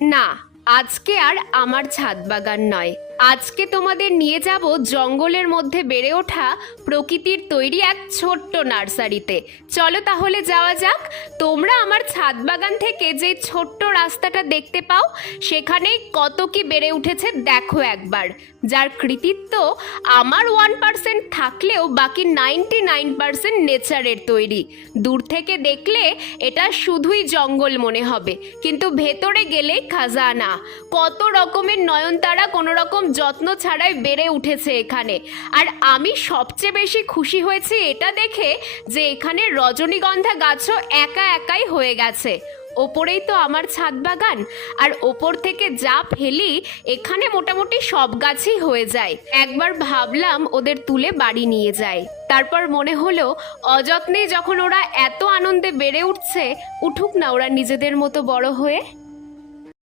না, আজকে আর আমার ছাদ বাগান নয়, আজকে তোমাদের নিয়ে যাব জঙ্গলের মধ্যে বেড়ে ওঠা প্রকৃতির তৈরি এক ছোট্ট নার্সারিতে। চলো তাহলে যাওয়া যাক। তোমরা আমার ছাদ বাগান থেকে যে ছোট্ট রাস্তাটা দেখতে পাও, সেখানে কত কি বেড়ে উঠেছে দেখো একবার। যার কৃতিত্ব আমার 1% থাকলেও বাকি 99% নেচারের তৈরি। দূর থেকে দেখলে এটা শুধুই জঙ্গল মনে হবে, কিন্তু ভেতরে গেলে খাজানা। কত রকমের নয়নতারা কোনো রকম যত্ন ছাড়াই বেড়ে উঠেছে এখানে। আর আমি সবচেয়ে বেশি খুশি হয়েছি এটা দেখে যে এখানে রজনীগন্ধা গাছও একা একাই হয়ে গেছে। ওপরেই তো আমার ছাদ বাগান, আর ওপর থেকে যা ফেলি এখানে মোটামুটি সব গাছই হয়ে যায়। একবার ভাবলাম ওদের তুলে বাড়ি নিয়ে যাই, তারপর মনে হলো অযত্নে যখন ওরা এত আনন্দে বেড়ে উঠছে, উঠুক না ওরা নিজেদের মতো বড় হয়ে।